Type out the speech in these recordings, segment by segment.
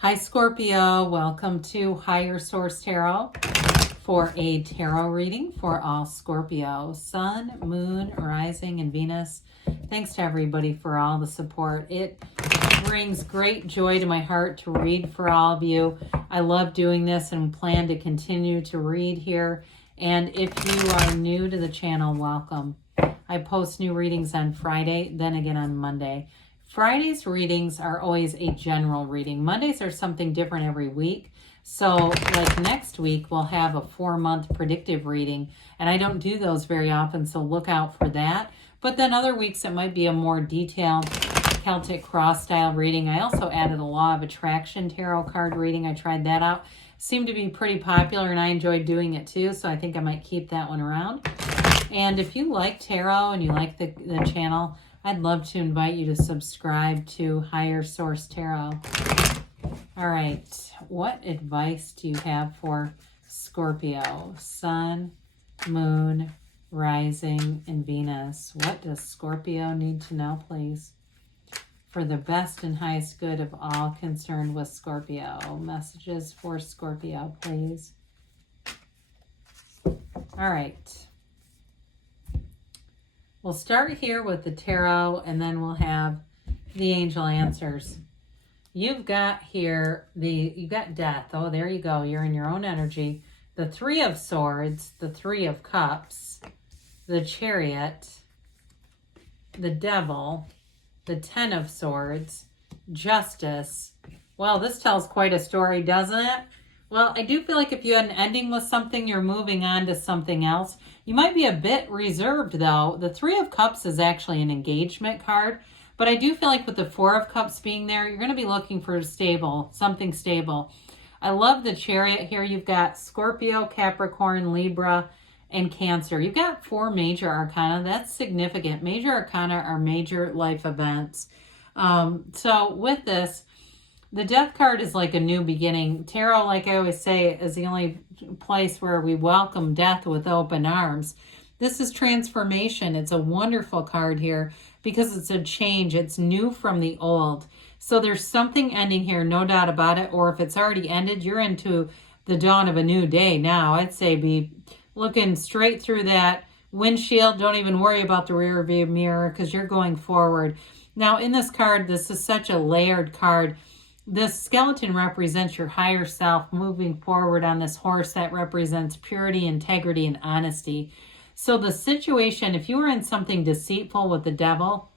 Hi Scorpio, welcome to Higher Source Tarot for a tarot reading for all Scorpio, Sun, Moon, Rising, and Venus. Thanks to everybody for all the support. It brings great joy to my heart to read for all of you. I love doing this and plan to continue to read here. And if you are new to the channel, welcome. I post new readings on Friday, then again on Monday. Friday's readings are always a general reading. Mondays are something different every week. So like next week, we'll have a 4-month predictive reading. And I don't do those very often, so look out for that. But then other weeks, it might be a more detailed Celtic cross style reading. I also added a Law of Attraction tarot card reading. I tried that out. Seemed to be pretty popular, and I enjoyed doing it too. So I think I might keep that one around. And if you like tarot and you like the channel, I'd love to invite you to subscribe to Higher Source Tarot. All right, what advice do you have for Scorpio, Sun, Moon, Rising, and Venus? What does Scorpio need to know, please? For the best and highest good of all concerned with Scorpio. Messages for Scorpio, please. All right. We'll start here with the tarot, and then we'll have the angel answers. You've got here, you got death. Oh, there you go. You're in your own energy. The Three of Swords, the Three of Cups, the Chariot, the Devil, the Ten of Swords, Justice. Well, this tells quite a story, doesn't it? Well, I do feel like if you had an ending with something, you're moving on to something else. You might be a bit reserved, though. The Three of Cups is actually an engagement card. But I do feel like with the Four of Cups being there, you're going to be looking for something stable. I love the Chariot here. You've got Scorpio, Capricorn, Libra, and Cancer. You've got 4 major arcana. That's significant. Major arcana are major life events. So with this, the death card is like a new beginning. Tarot, like I always say, is the only place where we welcome death with open arms. This is transformation. It's a wonderful card here because it's a change. It's new from the old. So there's something ending here, no doubt about it. Or if it's already ended, you're into the dawn of a new day now. I'd say be looking straight through that windshield. Don't even worry about the rear view mirror because you're going forward. Now in this card, this is such a layered card. This skeleton represents your higher self moving forward on this horse that represents purity, integrity, and honesty. So the situation, if you were in something deceitful with the devil,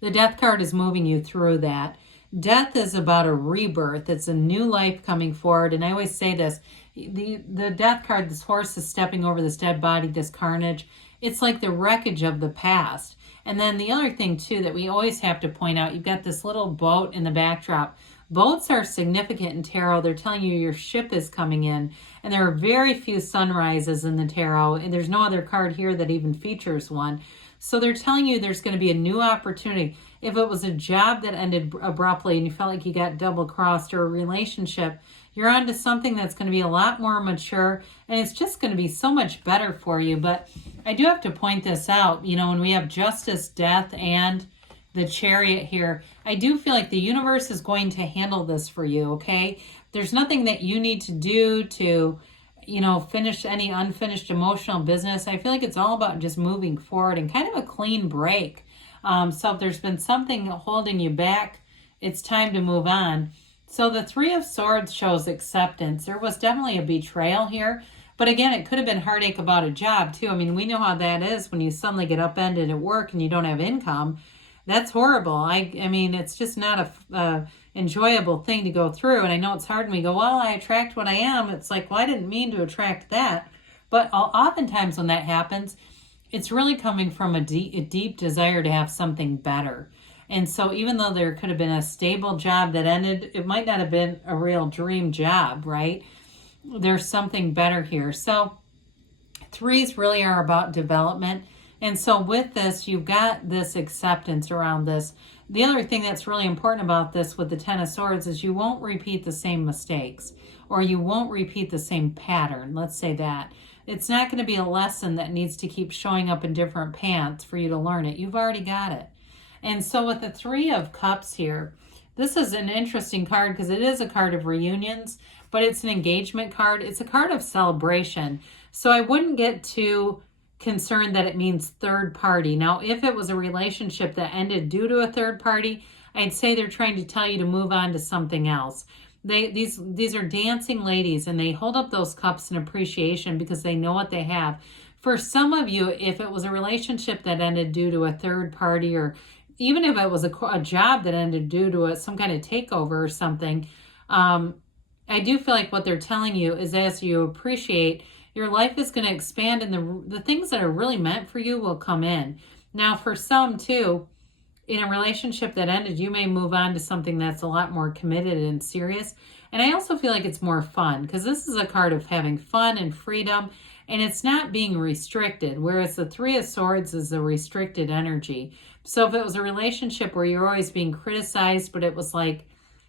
the death card is moving you through that. Death is about a rebirth. It's a new life coming forward. And I always say this, the death card, this horse is stepping over this dead body, this carnage. It's like the wreckage of the past. And then the other thing, too, that we always have to point out, you've got this little boat in the backdrop. Boats are significant in tarot. They're telling you your ship is coming in. And there are very few sunrises in the tarot. And there's no other card here that even features one. So they're telling you there's going to be a new opportunity. If it was a job that ended abruptly and you felt like you got double-crossed, or a relationship, you're on to something that's going to be a lot more mature, and it's just going to be so much better for you. But I do have to point this out. You know, when we have justice, death, and the Chariot here, I do feel like the universe is going to handle this for you, okay? There's nothing that you need to do to, you know, finish any unfinished emotional business. I feel like it's all about just moving forward and kind of a clean break. So if there's been something holding you back, it's time to move on. So the Three of Swords shows acceptance. There was definitely a betrayal here. But again, it could have been heartache about a job too. I mean, we know how that is when you suddenly get upended at work and you don't have income. That's horrible. I mean, it's just not a enjoyable thing to go through. And I know it's hard when we go, well, I attract what I am. It's like, well, I didn't mean to attract that. But oftentimes when that happens, it's really coming from a deep desire to have something better. And so even though there could have been a stable job that ended, it might not have been a real dream job, right? There's something better here. So 3s really are about development. And so with this, you've got this acceptance around this. The other thing that's really important about this with the Ten of Swords is you won't repeat the same mistakes, or you won't repeat the same pattern. Let's say that. It's not going to be a lesson that needs to keep showing up in different pants for you to learn it. You've already got it. And so with the Three of Cups here, This is an interesting card because it is a card of reunions, but it's an engagement card. It's a card of celebration. So I wouldn't get too concerned that it means third party. Now, if it was a relationship that ended due to a third party, I'd say they're trying to tell you to move on to something else. These are dancing ladies, and they hold up those cups in appreciation because they know what they have. For some of you, if it was a relationship that ended due to a third party, or even if it was a job that ended due to some kind of takeover or something, I do feel like what they're telling you is as you appreciate, your life is going to expand, and the things that are really meant for you will come in. Now, for some too, in a relationship that ended, you may move on to something that's a lot more committed and serious. And I also feel like it's more fun because this is a card of having fun and freedom, and it's not being restricted, whereas the Three of Swords is a restricted energy. So if it was a relationship where you're always being criticized, but it was like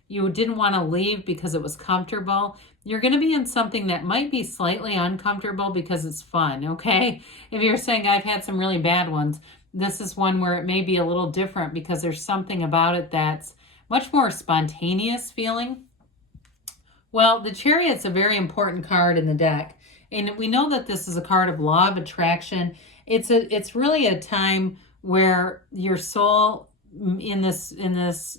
you didn't want to leave because it was comfortable, you're going to be in something that might be slightly uncomfortable because it's fun, okay? If you're saying, I've had some really bad ones, this is one where it may be a little different because there's something about it that's much more spontaneous feeling. Well, the Chariot's a very important card in the deck. And we know that this is a card of law of attraction. It's really a time where your soul in this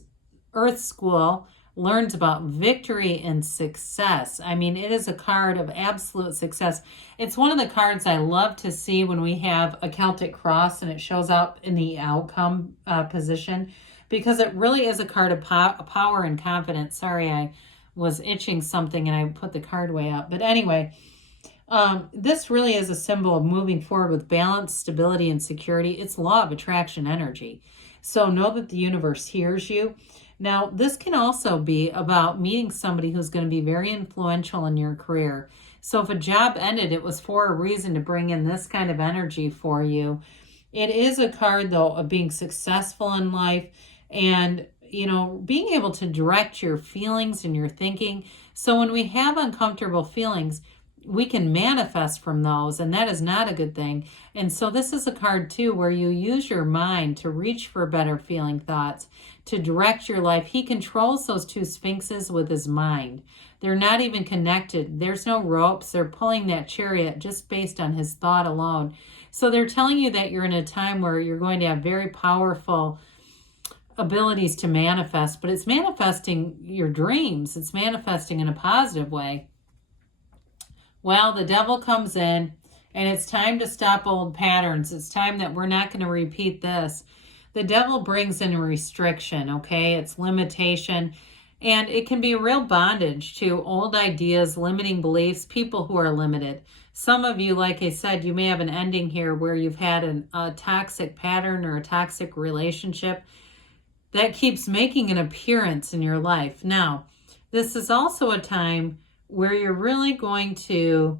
earth school learns about victory and success. I mean, it is a card of absolute success. It's one of the cards I love to see when we have a Celtic cross and it shows up in the outcome position, because it really is a card of power and confidence. Sorry, I was itching something and I put the card way up. But anyway, this really is a symbol of moving forward with balance, stability, and security. It's law of attraction energy. So know that the universe hears you. Now, this can also be about meeting somebody who's going to be very influential in your career. So if a job ended, it was for a reason to bring in this kind of energy for you. It is a card, though, of being successful in life and, being able to direct your feelings and your thinking. So when we have uncomfortable feelings, we can manifest from those, and that is not a good thing. And so this is a card too where you use your mind to reach for better feeling thoughts, to direct your life. He controls those two sphinxes with his mind. They're not even connected. There's no ropes. They're pulling that chariot just based on his thought alone. So they're telling you that you're in a time where you're going to have very powerful abilities to manifest, but it's manifesting your dreams. It's manifesting in a positive way. Well, the devil comes in, and it's time to stop old patterns. It's time that we're not going to repeat this. The devil brings in restriction, okay? It's limitation, and it can be a real bondage to old ideas, limiting beliefs, people who are limited. Some of you, like I said, you may have an ending here where you've had a toxic pattern or a toxic relationship that keeps making an appearance in your life. Now, this is also a time where you're really going to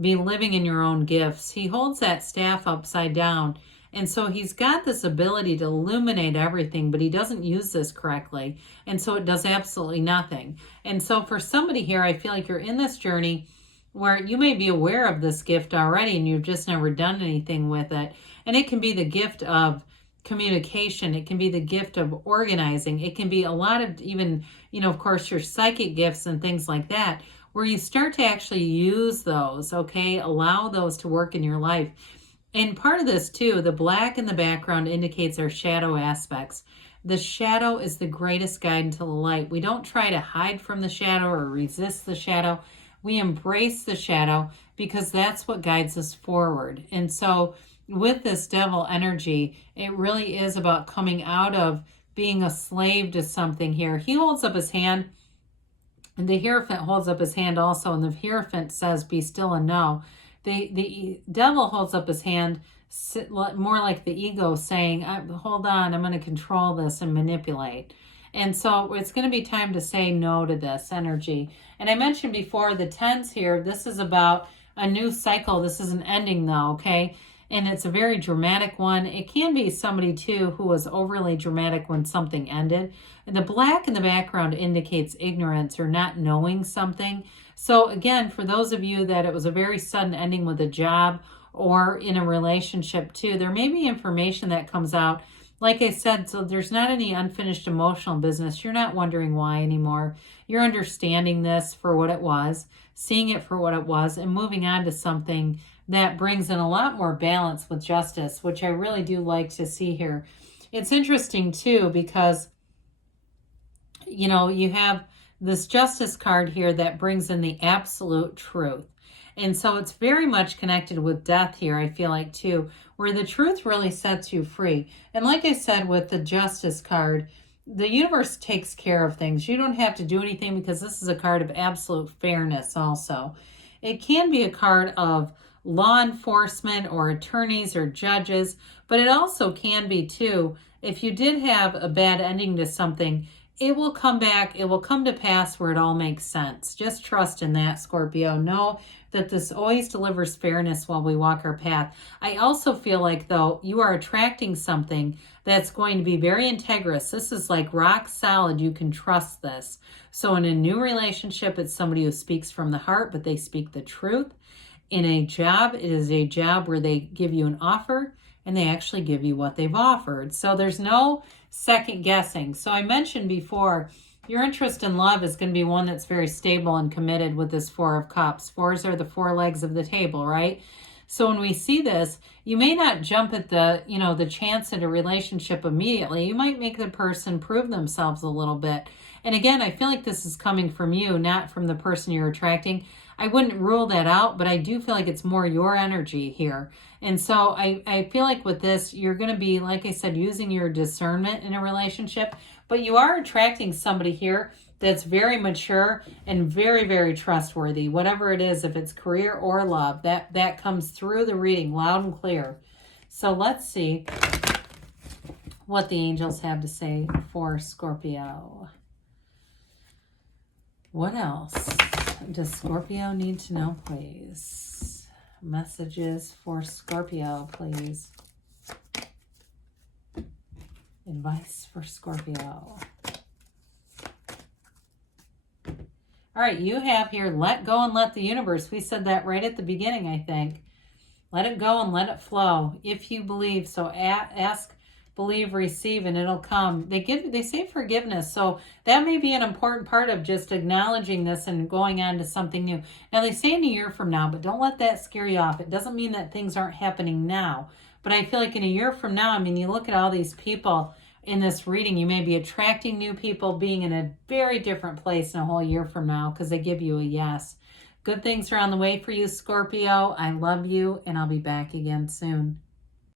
be living in your own gifts. He holds that staff upside down. And so he's got this ability to illuminate everything, but he doesn't use this correctly. And so it does absolutely nothing. And so for somebody here, I feel like you're in this journey where you may be aware of this gift already and you've just never done anything with it. And it can be the gift of communication. It can be the gift of organizing. It can be a lot of even, of course, your psychic gifts and things like that, where you start to actually use those, okay? Allow those to work in your life. And part of this too, the black in the background indicates our shadow aspects. The shadow is the greatest guide into the light. We don't try to hide from the shadow or resist the shadow. We embrace the shadow because that's what guides us forward. And so with this devil energy, it really is about coming out of being a slave to something here. He holds up his hand, and the Hierophant holds up his hand also, and the Hierophant says, be still and know. The devil holds up his hand, more like the ego saying, hold on, I'm going to control this and manipulate. And so it's going to be time to say no to this energy. And I mentioned before the 10s here, this is about a new cycle. This is an ending though, okay? And it's a very dramatic one. It can be somebody too who was overly dramatic when something ended. And the black in the background indicates ignorance or not knowing something. So again, for those of you that it was a very sudden ending with a job or in a relationship too, there may be information that comes out like I said, so there's not any unfinished emotional business. You're not wondering why anymore. You're understanding this for what it was, seeing it for what it was, and moving on to something that brings in a lot more balance with justice, which I really do like to see here. It's interesting too, because, you know, you have this justice card here that brings in the absolute truth. And so it's very much connected with death here, I feel like, too, where the truth really sets you free. And like I said, with the justice card, the universe takes care of things. You don't have to do anything because this is a card of absolute fairness also. It can be a card of law enforcement or attorneys or judges, but it also can be, too, if you did have a bad ending to something, it will come back. It will come to pass where it all makes sense. Just trust in that, Scorpio. Know that this always delivers fairness while we walk our path. I also feel like, though, you are attracting something that's going to be very integrous. This is like rock solid. You can trust this. So in a new relationship, it's somebody who speaks from the heart, but they speak the truth. In a job, it is a job where they give you an offer and they actually give you what they've offered. So there's no second guessing. So I mentioned before, your interest in love is going to be one that's very stable and committed with this Four of Cups. Fours are the four legs of the table, right? So when we see this, you may not jump at the, you know, the chance at a relationship immediately. You might make the person prove themselves a little bit. And again, I feel like this is coming from you, not from the person you're attracting. I wouldn't rule that out, but I do feel like it's more your energy here. And so I feel like with this, you're going to be, like I said, using your discernment in a relationship, but you are attracting somebody here that's very mature and very, very trustworthy. Whatever it is, if it's career or love, that comes through the reading loud and clear. So let's see what the angels have to say for Scorpio. What else does Scorpio need to know, please? Messages for Scorpio, please. Advice for Scorpio. All right, you have here, let go and let the universe. We said that right at the beginning, I think. Let it go and let it flow. If you believe, so ask, believe, receive, and it'll come. They say forgiveness, so that may be an important part of just acknowledging this and going on to something new. Now, they say in a year from now, but don't let that scare you off. It doesn't mean that things aren't happening now, but I feel like in a year from now, I mean, you look at all these people in this reading, you may be attracting new people, being in a very different place in a whole year from now because they give you a yes. Good things are on the way for you, Scorpio. I love you, and I'll be back again soon.